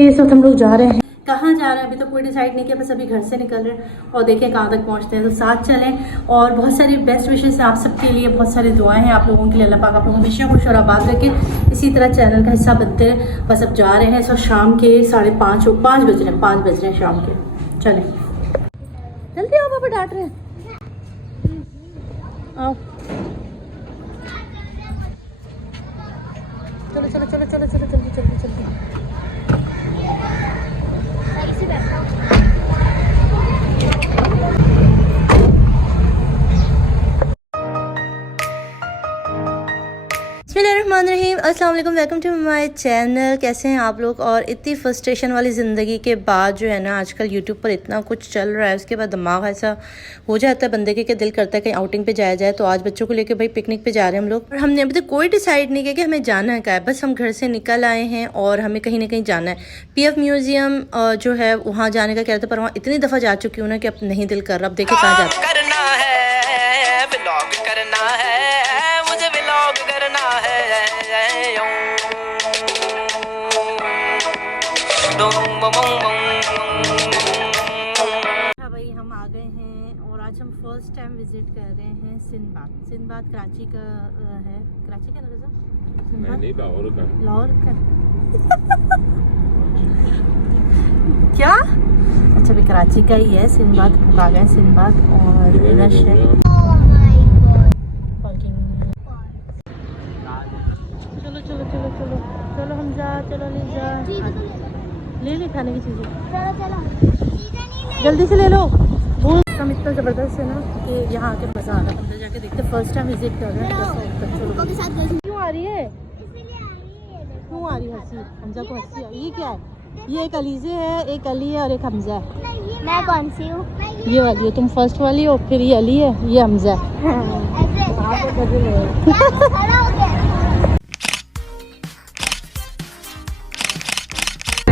इस वक्त हम लोग जा रहे हैं। कहाँ जा रहे हैं अभी तो कोई डिसाइड नहीं किया, बस अभी घर से निकल रहे हैं और देखें कहाँ तक पहुँचते हैं। तो साथ चलें और बहुत सारी बेस्ट विशेस हैं आप सबके लिए, बहुत सारी दुआएं हैं आप लोगों के लिए। अल्लाह पाक आप लोगों को हमेशा खुश और आबाद रखे, इसी तरह चैनल का हिस्सा बनते हैं। बस अब जा रहे हैं। सो शाम के 5:30 बज रहे हैं, 5 बज रहे हैं शाम के। चलें जल्दी आओ, पापा डांट रहे हैं। आओ चलो चलो चलो चलो चलो जल्दी जल्दी जल्दी। बिस्मिल्लाहिर्रहमानिर्रहीम, अस्सलाम वालेकुम, वेलकम टू माय चैनल। कैसे हैं आप लोग? और इतनी फ्रस्ट्रेशन वाली ज़िंदगी के बाद जो है ना, आजकल यूट्यूब पर इतना कुछ चल रहा है, उसके बाद दिमाग ऐसा हो जाता है बंदे के दिल करता है कहीं आउटिंग पे जाया जाए। तो आज बच्चों को लेकर भाई पिकनिक पे जा रहे हैं हम लोग, और हमने अभी तक कोई डिसाइड नहीं किया कि हमें जाना है क्या है। बस हम घर से निकल आए हैं और हमें कहीं ना कहीं जाना है। PF म्यूज़ियम जो है वहाँ जाने का कह रहे थे, पर वहाँ इतनी दफ़ा जा चुकी हूँ ना कि अब नहीं दिल कर रहा। अब देखे कहाँ जाते हैं। हाँ भाई, हम आ गए हैं और आज हम फर्स्ट टाइम विजिट कर रहे हैं सिंदबाद। सिंदबाद कराची का है। कराची का ना रज़ा? नहीं, लाहौर का। लाहौर का क्या? अच्छा भी कराची का ही है सिंदबाद। आ गए सिंदबाद और रश है। चलो चलो चलो चलो चलो हम जा, चलो ले खाने की चीज़ें, जल्दी से ले लो। हम इतना ज़बरदस्त है ना कि यहाँ आके मज़ा आ रहा है। अंदर जाके देखते, फर्स्ट टाइम विजिट कर रहे हैं। क्यों आ रही है? क्यों आ रही है हंसी? हमजा को हंसी? ये क्या है? ये एक अलीज़े है, एक अली है और एक हमजा है। मैं कौन सी हूँ? ये वाली हो तुम, फर्स्ट वाली हो, फिर ये अली है, ये हमजा है।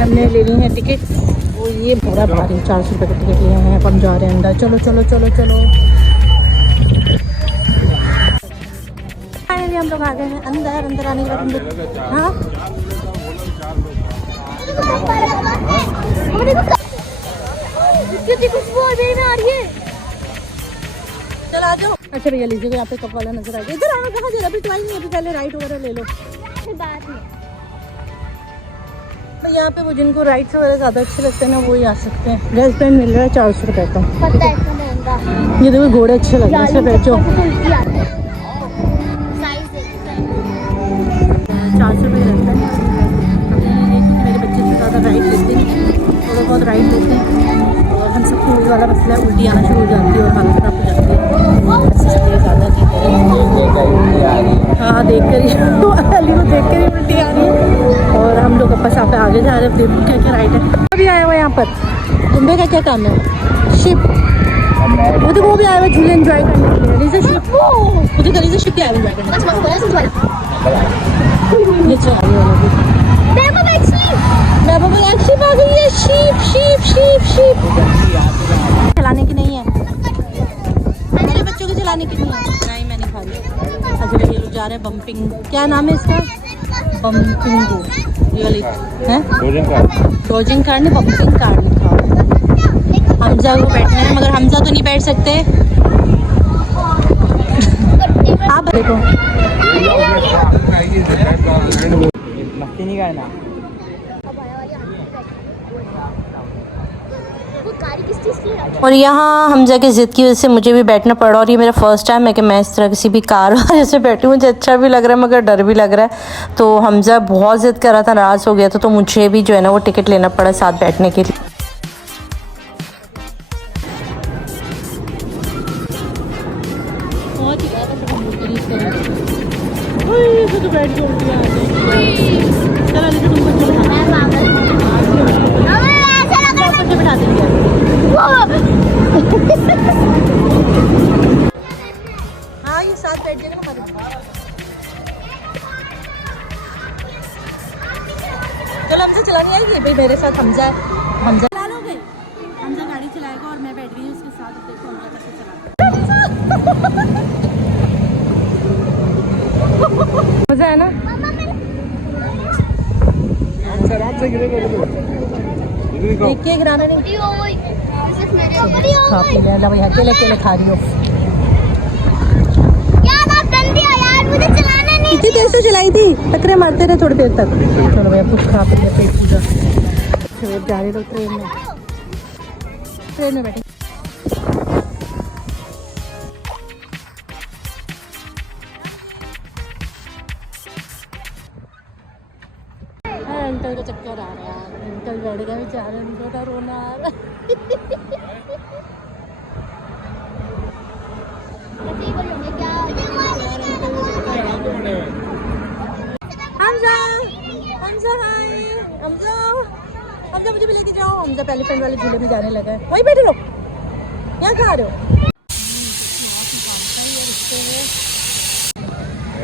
हमने ले ली है टिकट, वो ये पूरा भारी 400 रुपये का टिकट लिए हैं। अब हम जा रहे हैं अंदर। चलो चलो चलो चलो। फाइनली हम लोग आ गए हैं अंदर। अंदर आने के बाद हम लोग, हाँ चल आ जाओ। अच्छा भैया लीजिए, यहाँ पे कप वाला नजर आ गया। इधर आओ, कहाँ जा रहा? अभी ट्राई नहीं, अभी पहले राइट वगैरह ले लो। बात नहीं, यहाँ पे वो जिनको राइड्स वगैरह ज़्यादा अच्छे लगते हैं ना, वो ही आ सकते हैं। ड्रेस बैंड मिल रहा है 400 रुपये का। पता है इतना महंगा। ये देखो घोड़े अच्छे लग रहे हैं, इससे बैठो। 400 रुपये लगता है। मेरे बच्चे से ज़्यादा राइड लेते हैं, थोड़ा बहुत राइड लेते हैं। और हम सब फूड वाला मसला है, उल्टी आना शुरू हो जाती है और हालत खराब हो जाती है, इसलिए ज़्यादा नहीं। हाँ देख कर ही अली को देख कर ही उल्टी आ रही है। और हम लोग बस यहाँ पे आगे जा रहे हैं। देखो क्या क्या राइड है। अभी आया हुआ यहाँ पर। तुम्बे का क्या काम है? शिप। वो तो वो भी आया हुआ झूले एंजॉय करने के लिए। लीजा शिप, वो तो गली से शिप भी आया एंजॉय करने के लिए। ये चलाने वाला भी शिप आ गई है। शिप शिप शिप शिप चलाने की नहीं है, मेरे बच्चों को चलाने की नहीं है। नहीं मैं नहीं खा रही। अच्छा ये लोग जा रहे हैं बम्पिंग, क्या नाम है इसका? बम्पिंग। ये वाली है डोजिंग कार नहीं, बम्पिंग कार लिखा। हमजा को बैठना है, मगर हमजा तो नहीं बैठ सकते। आप देखो और यहाँ हमजा की ज़िद की वजह से मुझे भी बैठना पड़ा। और ये मेरा फर्स्ट टाइम है कि मैं इस तरह किसी भी कार जैसे बैठी हूँ। मुझे अच्छा भी लग रहा है मगर डर भी लग रहा है। तो हमजा बहुत ज़िद कर रहा था, नाराज़ हो गया था, तो मुझे भी जो है ना वो टिकट लेना पड़ा साथ बैठने के लिए। हाँ ये साथ बैठ जाएगा ना। चलो हमसे चलानी आएगी भाई, मेरे साथ हमजा है। हमजा चला लोगे? हमजा गाड़ी चलाएगा और मैं बैठ गई हूँ उसके साथ। देखो हमजा कैसे चला। मजा है ना? देख के गिराना नहीं। बड़ी हो गई। बड़ी हो खा गई। पी लिया ला भाई, अकेले अकेले खा रही हो। यार आप गंदी हो यार, मुझे चलाना नहीं। इतनी देर से चलाई थी, टकरे मारते रहे थोड़ी देर तक। चलो भैया कुछ खा पी लिया, पेट पूजा। चलो जा रहे लोग ट्रेन में बैठे। अंकल को चक्कर आ रहा है, अंकल बैठ गए बेचारे, उनको तो रोना आ रहा है। हमजा, हमजा हाय, हमजा, हमजा मुझे भी लेके जाओ। हमजा पहले फ्रेंड वाले झूले में जाने लगा है। वहीं बैठे लो, यहाँ खा रहे हो।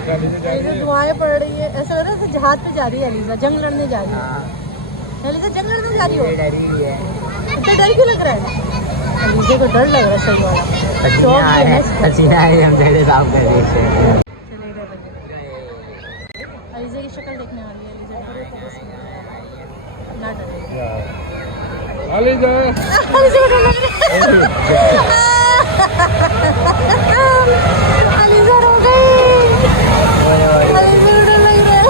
अलीजा दुआएं पड़ रही है, ऐसा लग रहा है जहाज पे जा रही है। अलीजा जंग लड़ने जा रही है। अलीजा जंग लड़ने जा रही हो, इतना डर क्यों लग रहा है? अलीजा को डर लग रहा है सही वाला। शौक भी है इसको। हसीना है, हम जड़े साफ कर रहे हैं। चले गए बच्चे। अलीजा की शक्ल देखने वाली है। अलीजा डरे तो बस में ना डरे। अलीजा को डर लग रहा है। अलीजा रो गई। अलीजा को डर लग रहा है।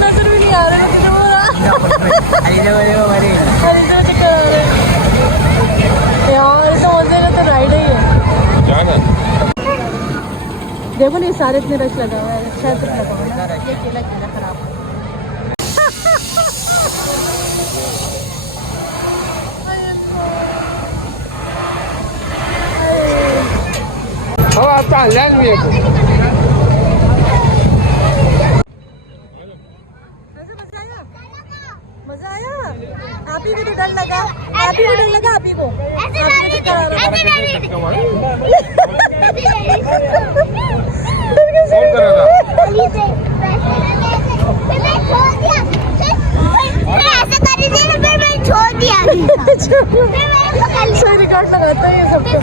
नजर भी नहीं आ रहा है मुझे पूरा। अलीजा चक्कर आ रहा है यार, तो मजे का तो राइड ही है। देखो नहीं सारे इतने रश लगा हुआ है। अच्छा तो लगा हुआ है ना, ये केला केला खराब है। मजा आया? आप ही को तो डर लगा, आप ही को डर लगा, आप ही को। सही रिकॉर्ड लगाता है ये सबको।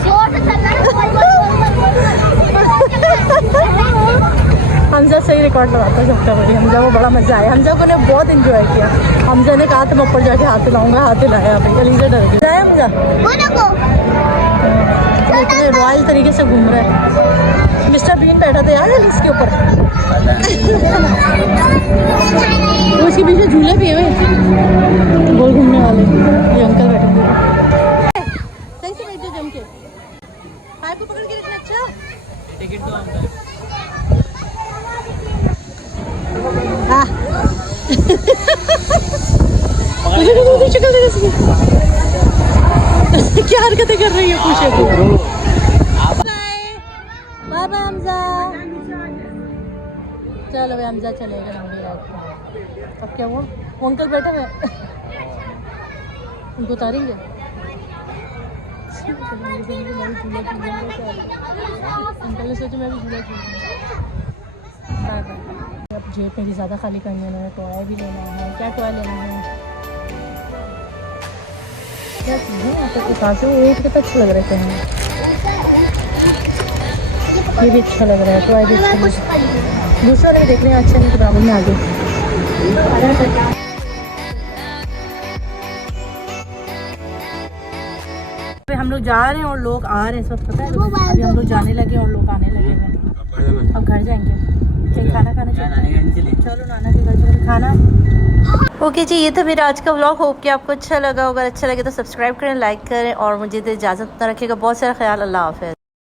हमजा सही रिकॉर्ड लगाता है सबका। बड़ी हमजा को बड़ा मजा आया। हमजा को ने बहुत एंजॉय किया। हमजा ने कहा तो मैं ऊपर जाके हाथ हिलाऊंगा, हाथ हिलाया। अभी अलीजा डर गई। जाए हमजा इतने रॉयल तरीके से घूम रहा है। मिस्टर बीन बैठा था यार एलिस के ऊपर। उसके पीछे झूले भी है गोल घूमने वाले। ये अंकल बैठे थे। सही से बैठे जम के। हाथ को पकड़ के रखना। अच्छा टिकट दो अंकल। मुझे शक्ल देख इसकी। क्या हरकतें कर रही है पूछे को। Bye bye Hamza. चलो भाई हमजा चलेगा लंबी रात में। अब क्या वो अंकल बैठे हुए उनको उतारेंगे। अंकल ने सोचा मैं भी झूला झूलूंगा। अब जेब मेरी ज़्यादा खाली करनी है। मैंने टॉय भी लेना है। क्या टॉय लेना है? क्या चीज़ें यहाँ पे उठा से वो एक कितना अच्छा लग रहा है। ये भी अच्छा लग रहा है। टॉय भी अच्छा लग रहा है। दूसरा नहीं देख रहे हैं। अच्छा नहीं तो बराबर में आ गए। हम लोग जा रहे हैं और लोग आ रहे हैं इस वक्त। पता है अभी हम लोग जाने लगे और लोग आने लगे हैं। अब घर जाएंगे। खाना खाने चलो नाना के घर चलो खाना। ओके जी, ये था मेरा आज का व्लॉग। होप कि आपको अच्छा लगा होगा। अच्छा लगे तो सब्सक्राइब करें, लाइक करें और मुझे इजाज़त ना रखिएगा। बहुत सारा ख्याल। अल्लाह हाफ़िज़।